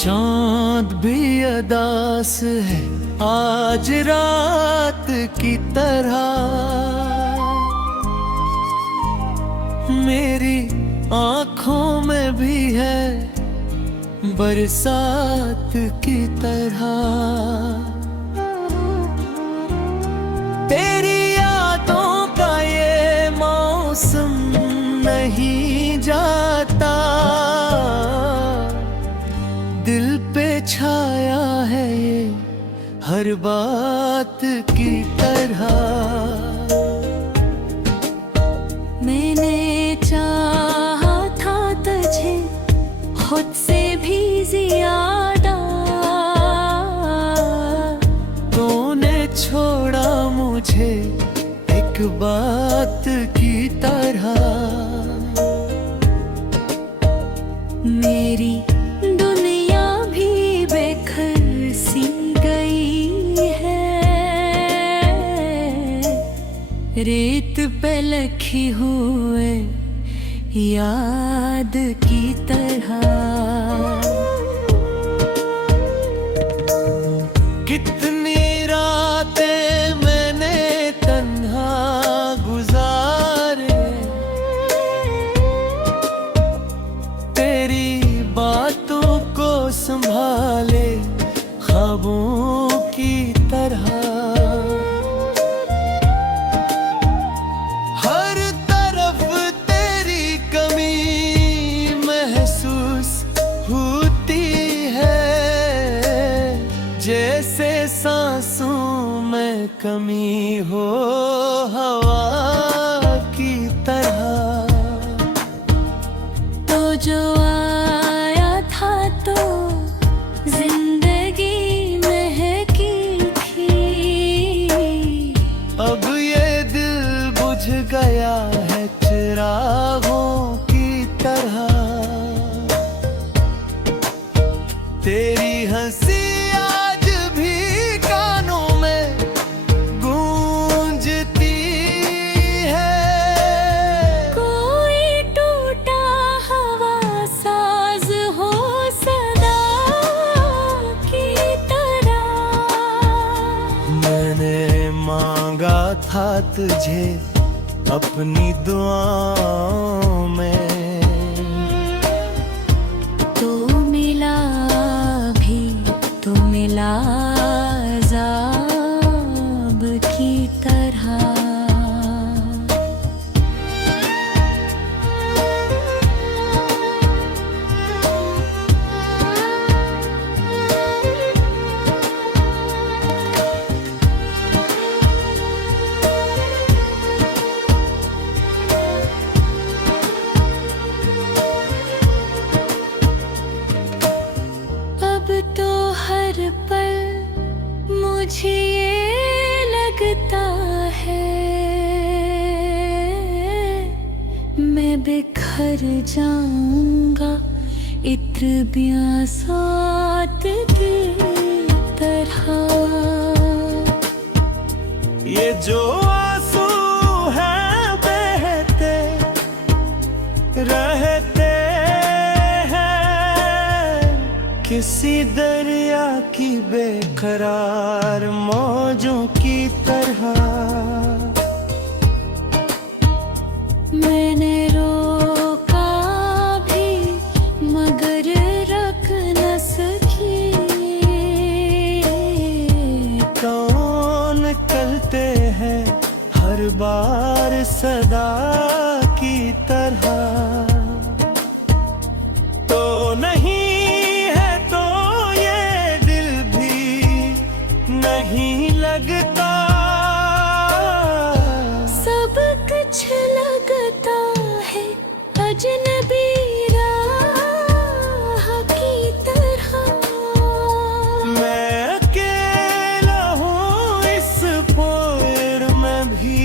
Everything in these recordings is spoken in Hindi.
चांद भी अदास है आज रात की तरह, मेरी आँखों में भी है बरसात की तरह। तेरी यादों का ये मौसम नहीं जाता, दिल पे छाया है ये हर बात की तरह। मैंने चाहा था तुझे खुद से भी ज्यादा, तूने छोड़ा मुझे एक बात की तरह। मेरी दुनिया भी बेखर सी गई है, रेत पे लखी हुए याद की तरह। कितनी रातें मैंने तन्हा गुजारे, तेरी बातों को संभाले ख्वाबों की तरह। हर तरफ तेरी कमी महसूस होती है, जैसे सांसों में कमी हो हवा की तरह। तो जो आया था तो जिंदगी महकी थी, अब ये दिल बुझ गया है चिरागों की तरह। तेरी हंसी आज भी कानों में गूंजती है, कोई टूटा हवा साज हो सदा की तरह। मैंने मांगा था तुझे अपनी दुआओं में, तो मिला भी तो मिला अज़ाब की तरह। अब तो हर पल मुझे ये लगता है मैं बिखर जाऊंगा इत्र ब्यासात की तरह। ये जो आंसू हैं बहते रहते हैं, किसी दरिया की बेकरार मौजों की तरह। मैंने रोका भी मगर रख न सकी, कौन निकलते हैं हर बार सदा की तरह। तो नहीं है तो ये दिल भी नहीं लगता, सब कुछ लगता है अजनबी राह की तरह। मैं अकेला हूँ इस पोर में भी,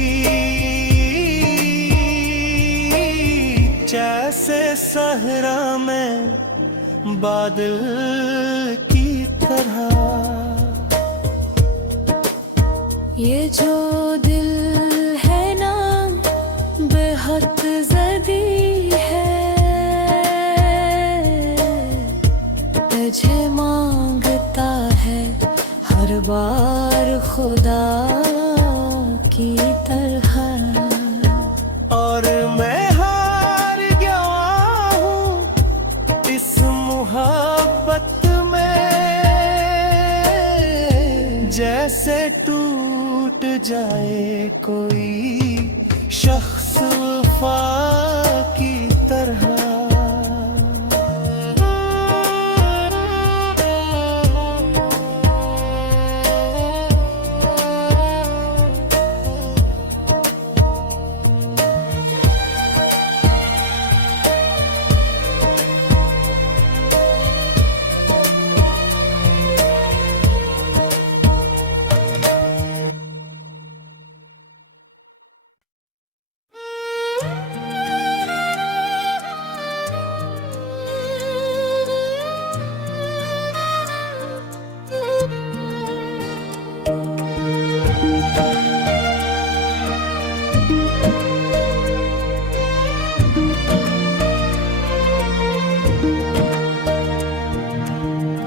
जैसे सहरा में बादल की तरह। ये जो दिल है ना तरह। और मैं हार गया हूँ इस मोहब्बत में, जैसे टूट जाए कोई शख्स वफा की तरह।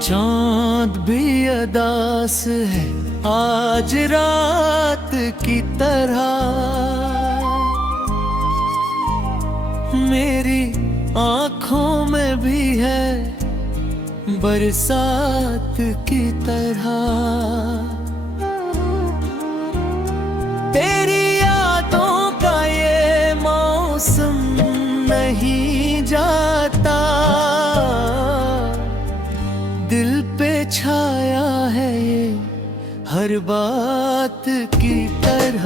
चाँद भी अदास है आज रात की तरह, मेरी आँखों में भी है बरसात की तरह। तेरी यादों का ये मौसम नहीं जाता, दिल पे छाया है ये हर बात की तरह।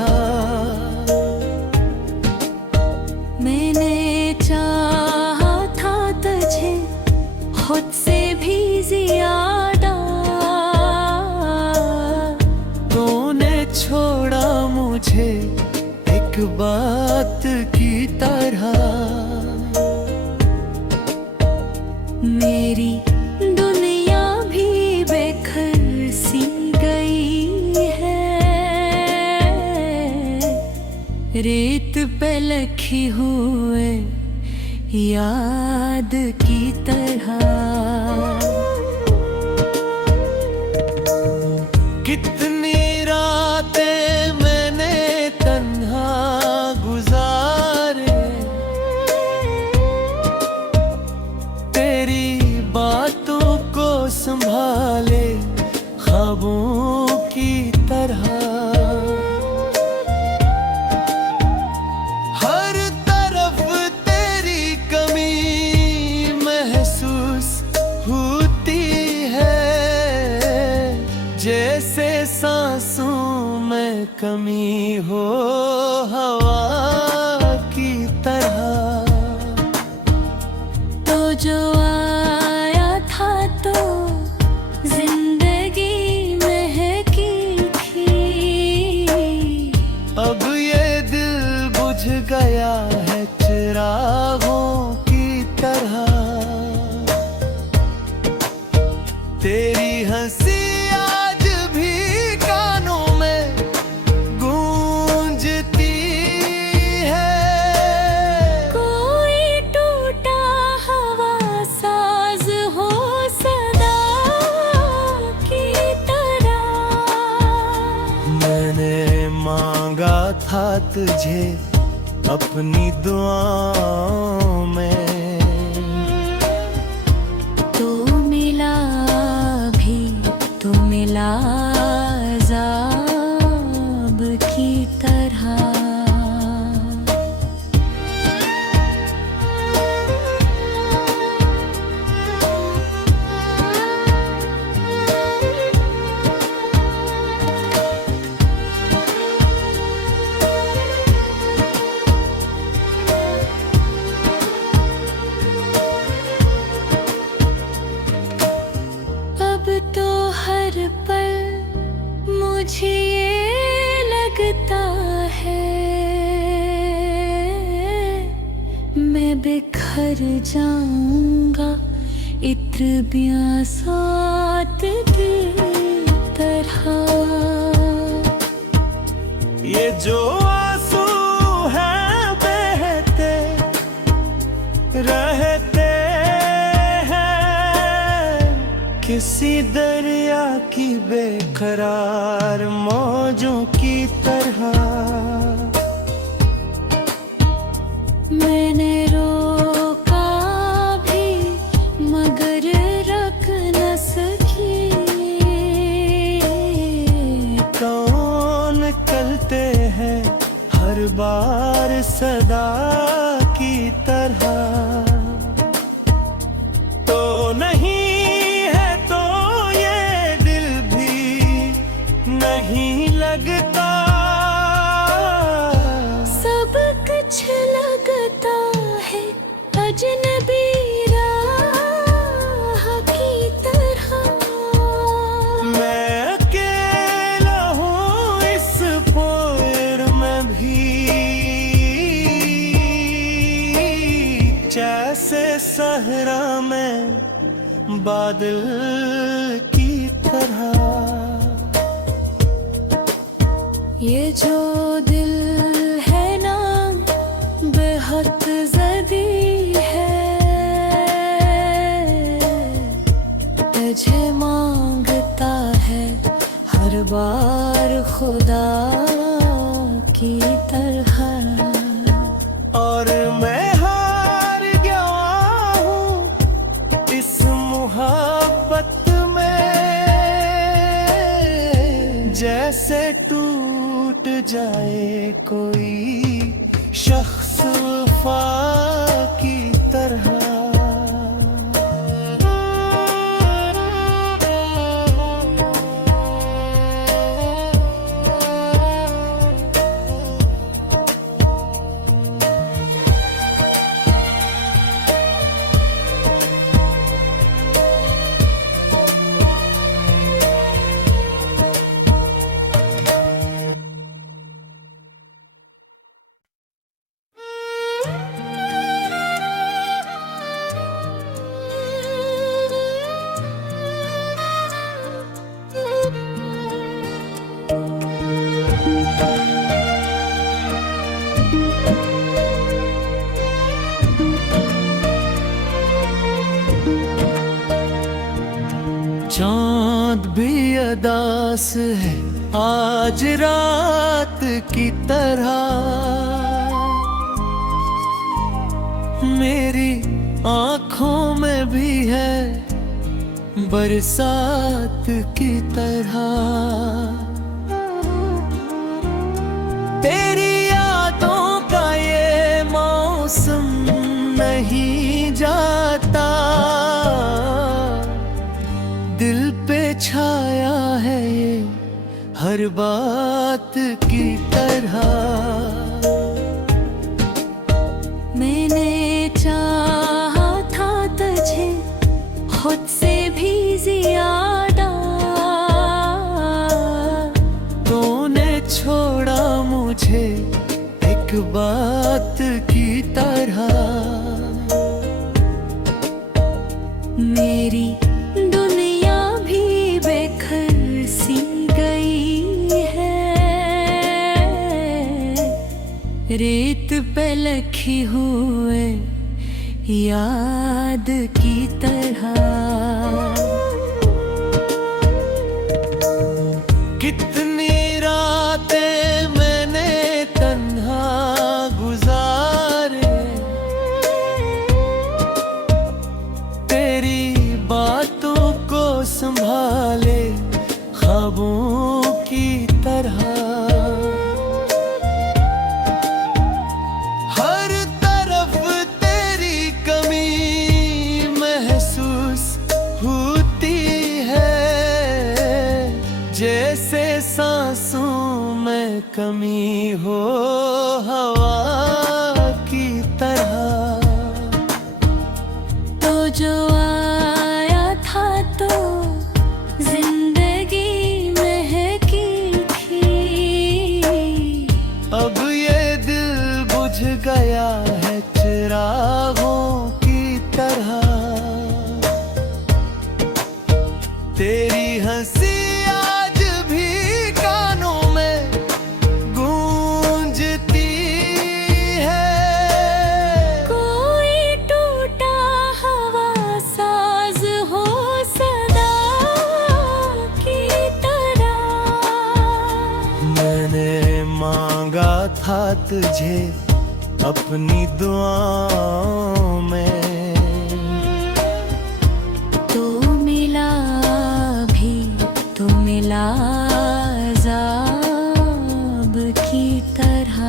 मैंने चाहा था तुझे खुद से भी ज्यादा, तूने छोड़ा मुझे एक बात की तरह। मेरी दुनिया भी बेखर सी गई है, रेत पे लखी हुए याद की तरह। कितनी रातें मैंने तन्हा गुजारे, तेरी बातों को संभाले ख्वाबों की तरह। हर तरफ तेरी कमी महसूस होती है, जैसे सांसों में कमी हो हवा की तरह। तो जो आया था तो जिंदगी महकी थी, अब ये दिल बुझ गया है चिरागों की तरह। तेरी हंसी आज भी कानों में गूंजती है, कोई टूटा हवा साज हो सदा की तरह। मैंने मांगा था तुझे अपनी दुआओं में, तो मिला भी तो मिला अज़ाब की तरह। अब तो हर पल मुझे ये लगता है मैं बिखर जाऊंगा इत्र ब्यासात की तरह। ये जो आंसू हैं बहते रहते हैं किसी दरिया की बेकरार मौजों की तरह। बार सदा की तरह। तो नहीं है तो ये दिल भी नहीं लगता, सब कुछ लगता है अजनबी राह की तरह। मैं अकेला हूँ इस पोर में भी, जैसे सहरा में बादल की तरह। ये जो दिल है ना बेहद ज़दी है, तुझे मांगता है हर बार खुदा की तरह। और मैं हार गया हूँ इस मोहब्बत में, जैसे टूट जाए कोई शख्स वफा की तरह। चांद भी अदास है आज रात की तरह, मेरी आँखों में भी है बरसात की तरह। तेरी यादों का ये मौसम नहीं जाता, दिल पे छाया है ये हर बात की तरह। मैंने चाहा था तुझे खुद से भी ज्यादा, तूने छोड़ा मुझे एक बात की तरह। मेरी दुनिया भी बेखर सी गई है, रेत पे लखी हुए याद की तरह। कितनी रातें मैंने तन्हा गुजारे, तेरी बातों को संभाले ख्वाबों की तरह। हर तरफ तेरी कमी महसूस होती है, जैसे सांसों में कमी हो हवा की तरह। तो जो आया था तो जिंदगी महकी थी, अब ये दिल बुझ गया है चिरागों की तरह। तेरी हंसी आज भी कानों में गूंजती है, कोई टूटा हवा साज हो सदा की तरह। मैंने मांगा था तुझे अपनी दुआओं में, तो मिला भी तो मिला ज़ाब की तरह।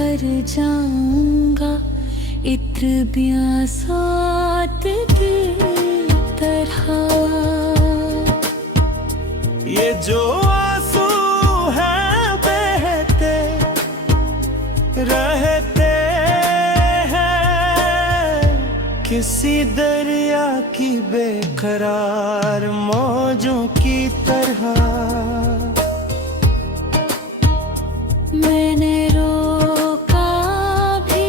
भर जाऊंगा इत्र ब्यासात की तरह। ये जो आंसू हैं बहते रहते हैं किसी दरिया की बेकरार मौजों की तरह। मैंने रोका भी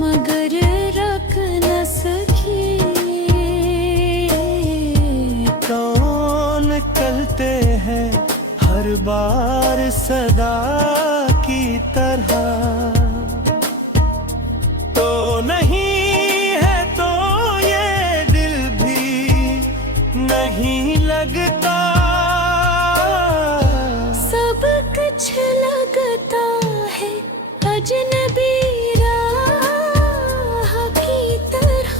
मगर रख न सकी। कौन निकलते हैं हर बार सदा की तरह। तो नहीं है तो ये दिल भी नहीं लगता। सब कुछ लगता है अजनबी राह की तरह।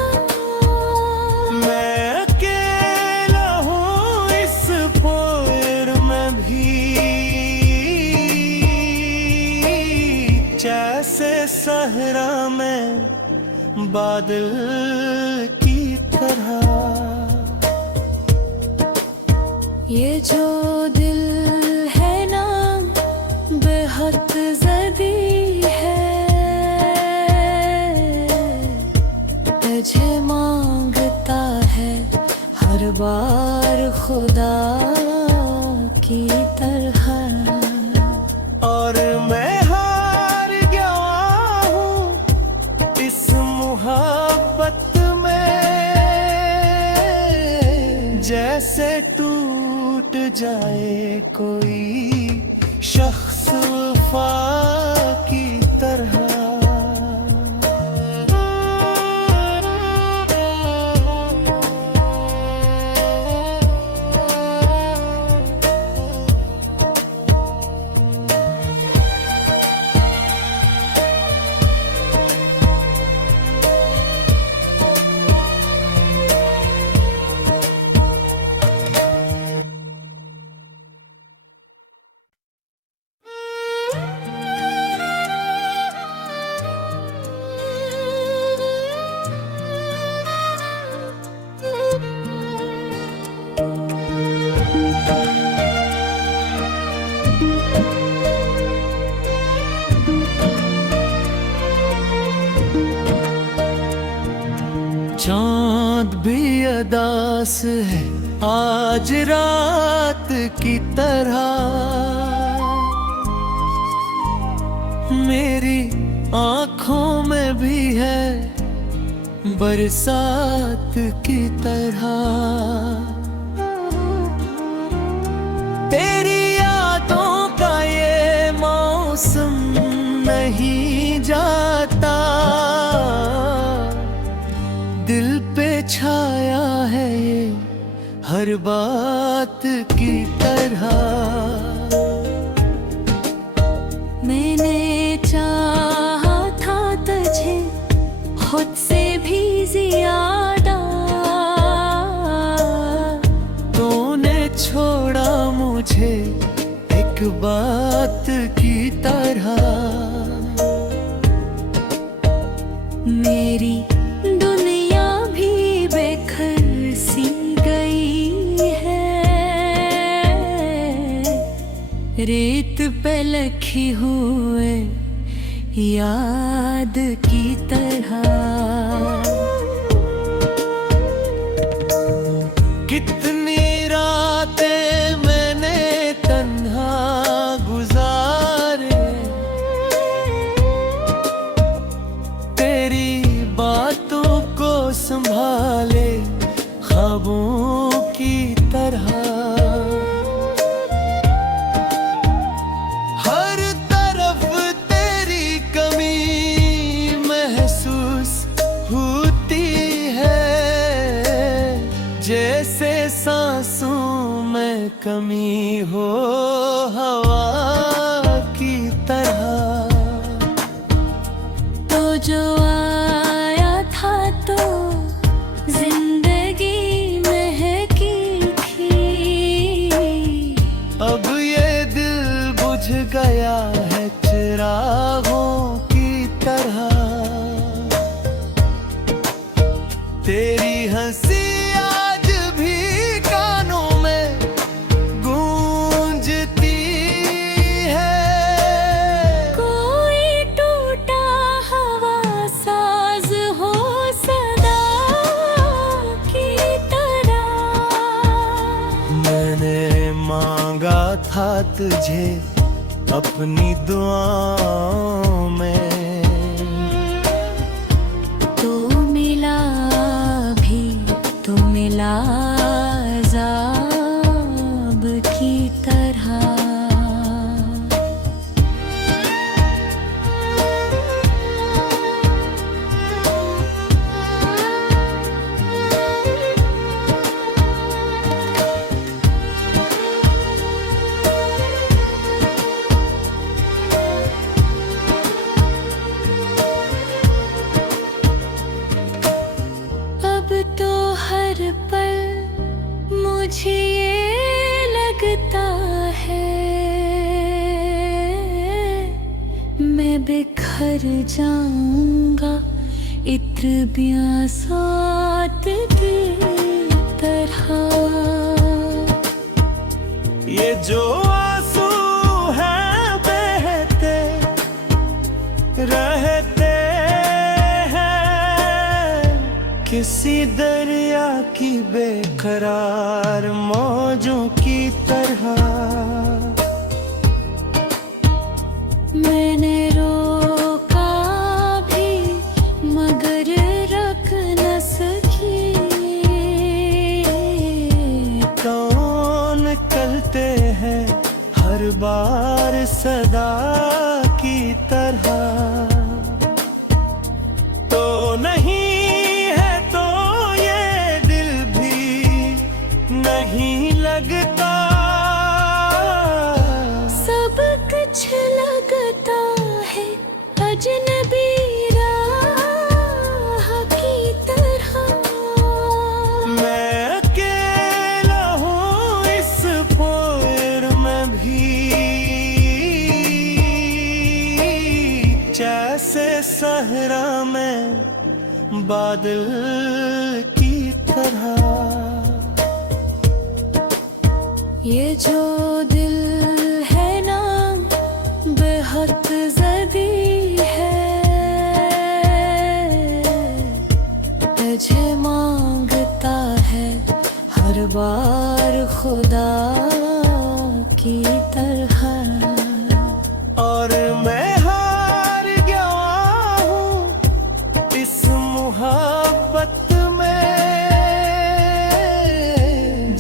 मैं अकेला हूँ इस पोर में भी जैसे सहरा में बादल की तरह। ये जो दिल है ना बेहद जदी है। तुझे मांगता है हर बार खुदा की तरह। और मैं हार गया हूँ इस मोहब्बत में जैसे टूट जाए कोई शख्स वफा की तरह। चाँद भी अदास है आज रात की तरह। मेरी आँखों में भी है बरसात की तरह। तेरी यादों का ये मौसम नहीं जाता। दिल पे छाया है ये हर बात की तरह। मैंने चाहा था तुझे खुद से भी ज्यादा। तूने छोड़ा मुझे एक बात की तरह। मेरी दुनिया भी बेखर सी गई है रेत पे लखी हुए याद की तरह। कितनी रातें मैंने तन्हा गुजारे तेरी बातों को संभाले ख्वाबों की तरह। हर तरफ तेरी कमी महसूस होती है जैसे सांसों में कमी हो हवा की तरह। तो जो आया था तो जिंदगी महकी थी। अब ये दिल बुझ गया है चिरागों तुझे अपनी दुआओं में। तो मिला भी तो मिला अज़ाब की तरह। अब तो हर पल मुझे ये लगता है मैं बिखर जाऊंगा इत्र ब्यासात की तरह। ये जो आंसू हैं बहते रहते हैं किसी दरिया की बेकरार मौजों की तरह। मैंने रोका भी मगर रख न सकी। कौन निकलते हैं हर बार सदा की तरह। तो नहीं है तो ये दिल भी नहीं लगता। सब कुछ लगता है अजनबी राह की तरह। मैं अकेला हूँ इस पोर में भी जैसे सहरा में बादल की तरह। ये जो दिल है ना बेहद ज़दी है। तुझे मांगता है हर बार खुदा की तरह। और मैं हार गया हूँ इस मोहब्बत में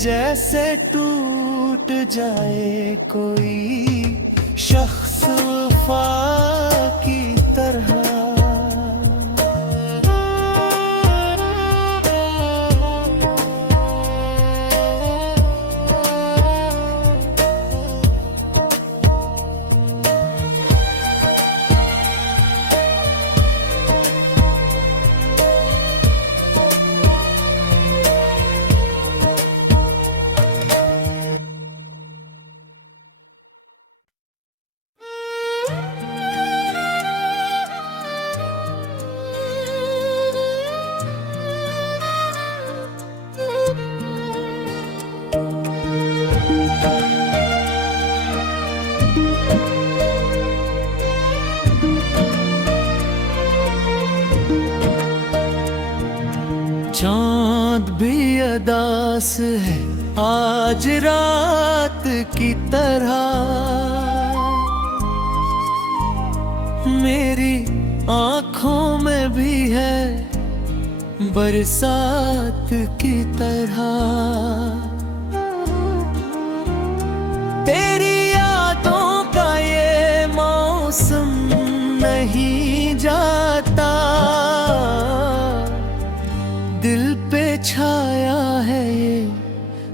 जैसे टूट जाए कोई शख्स वफा की तरह। चांद भी अदास है आज रात की तरह। मेरी आँखों में भी है बरसात की तरह। तेरी यादों का ये मौसम नहीं जाता। दिल पे छाया है ये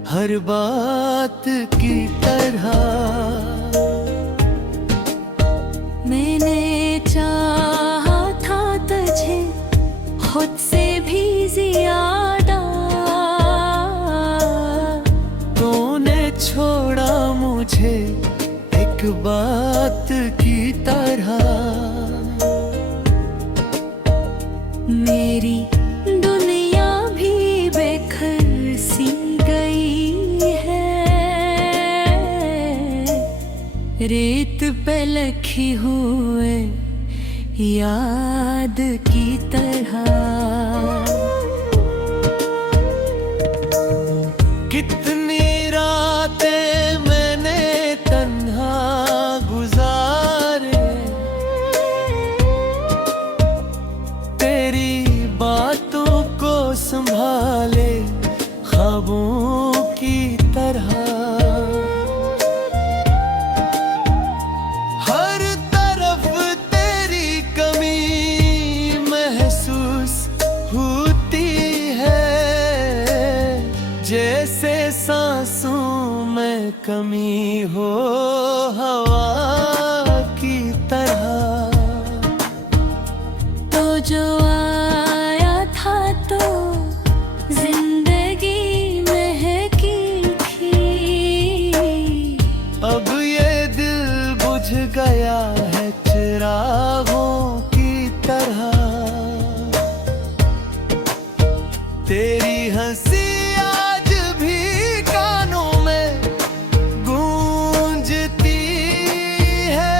हर बात की तरह। मैंने चाहा था तुझे खुद से भी ज्यादा। तूने छोड़ा मुझे एक बात की तरह। मेरी दुनिया भी बेखर सी गई है रेत पे लखी हुए याद की तरह। कितनी रातें मैंने तन्हा कमी हो हवा की तरह। तो जो आया था तो जिंदगी महकी थी, अब ये दिल बुझ गया है चिरागों की तरह। तेरी हंसी आज भी कानों में गूंजती है।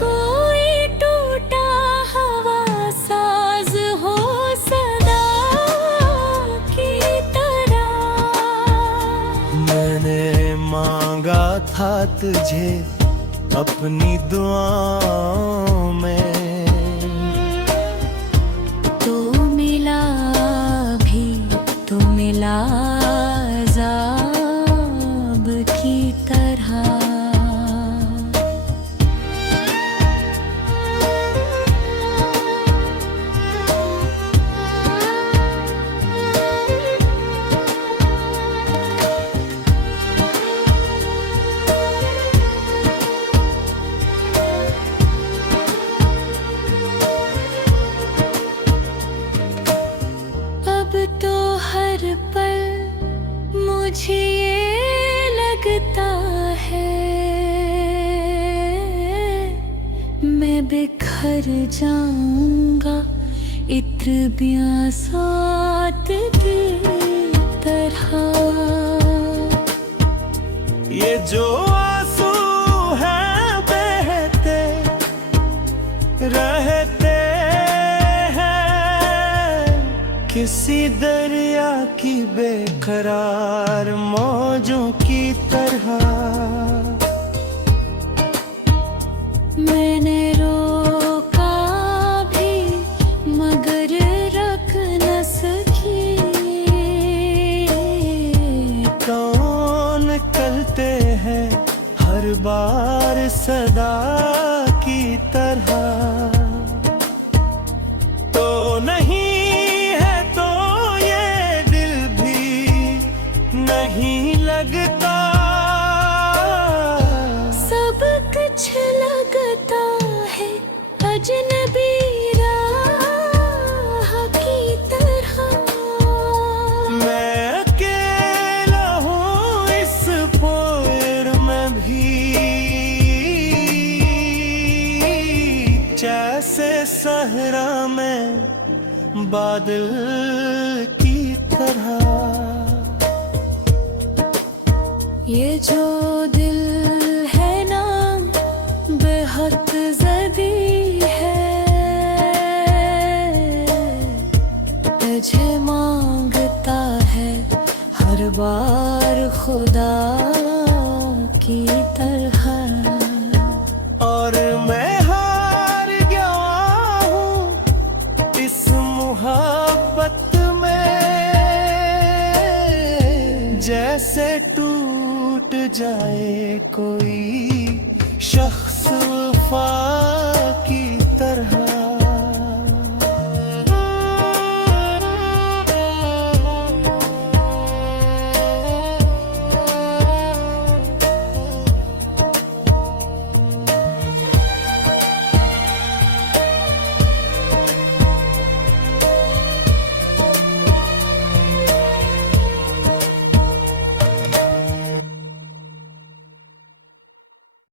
कोई टूटा हवा साज हो सदा की तरह। मैंने मांगा था तुझे अपनी दुआओं में, तो मिला भी तो मिला अज़ाब की तरह। अब तो हर पल मुझे ये लगता है मैं बिखर जाऊंगा इत्र ब्यासात की तरह। ये जो आंसू हैं बहते रहते किसी दरिया की बेकरार मौजों की तरह। मैंने रोका भी मगर रख न सकी। कौन निकलते हैं हर बार सदा की तरह। तो नहीं नहीं लगता, सब कुछ लगता है अजनबी राह की तरह। मैं अकेला हूँ इस पोर में भी, जैसे सहरा में बादल की तरह। ये जो दिल है ना बेहद ज़दी है, तुझे मांगता है हर बार खुदा की तरह। और मैं हार गया हूँ इस मोहब्बत में, जैसे टूट जाए कोई शख्स वफा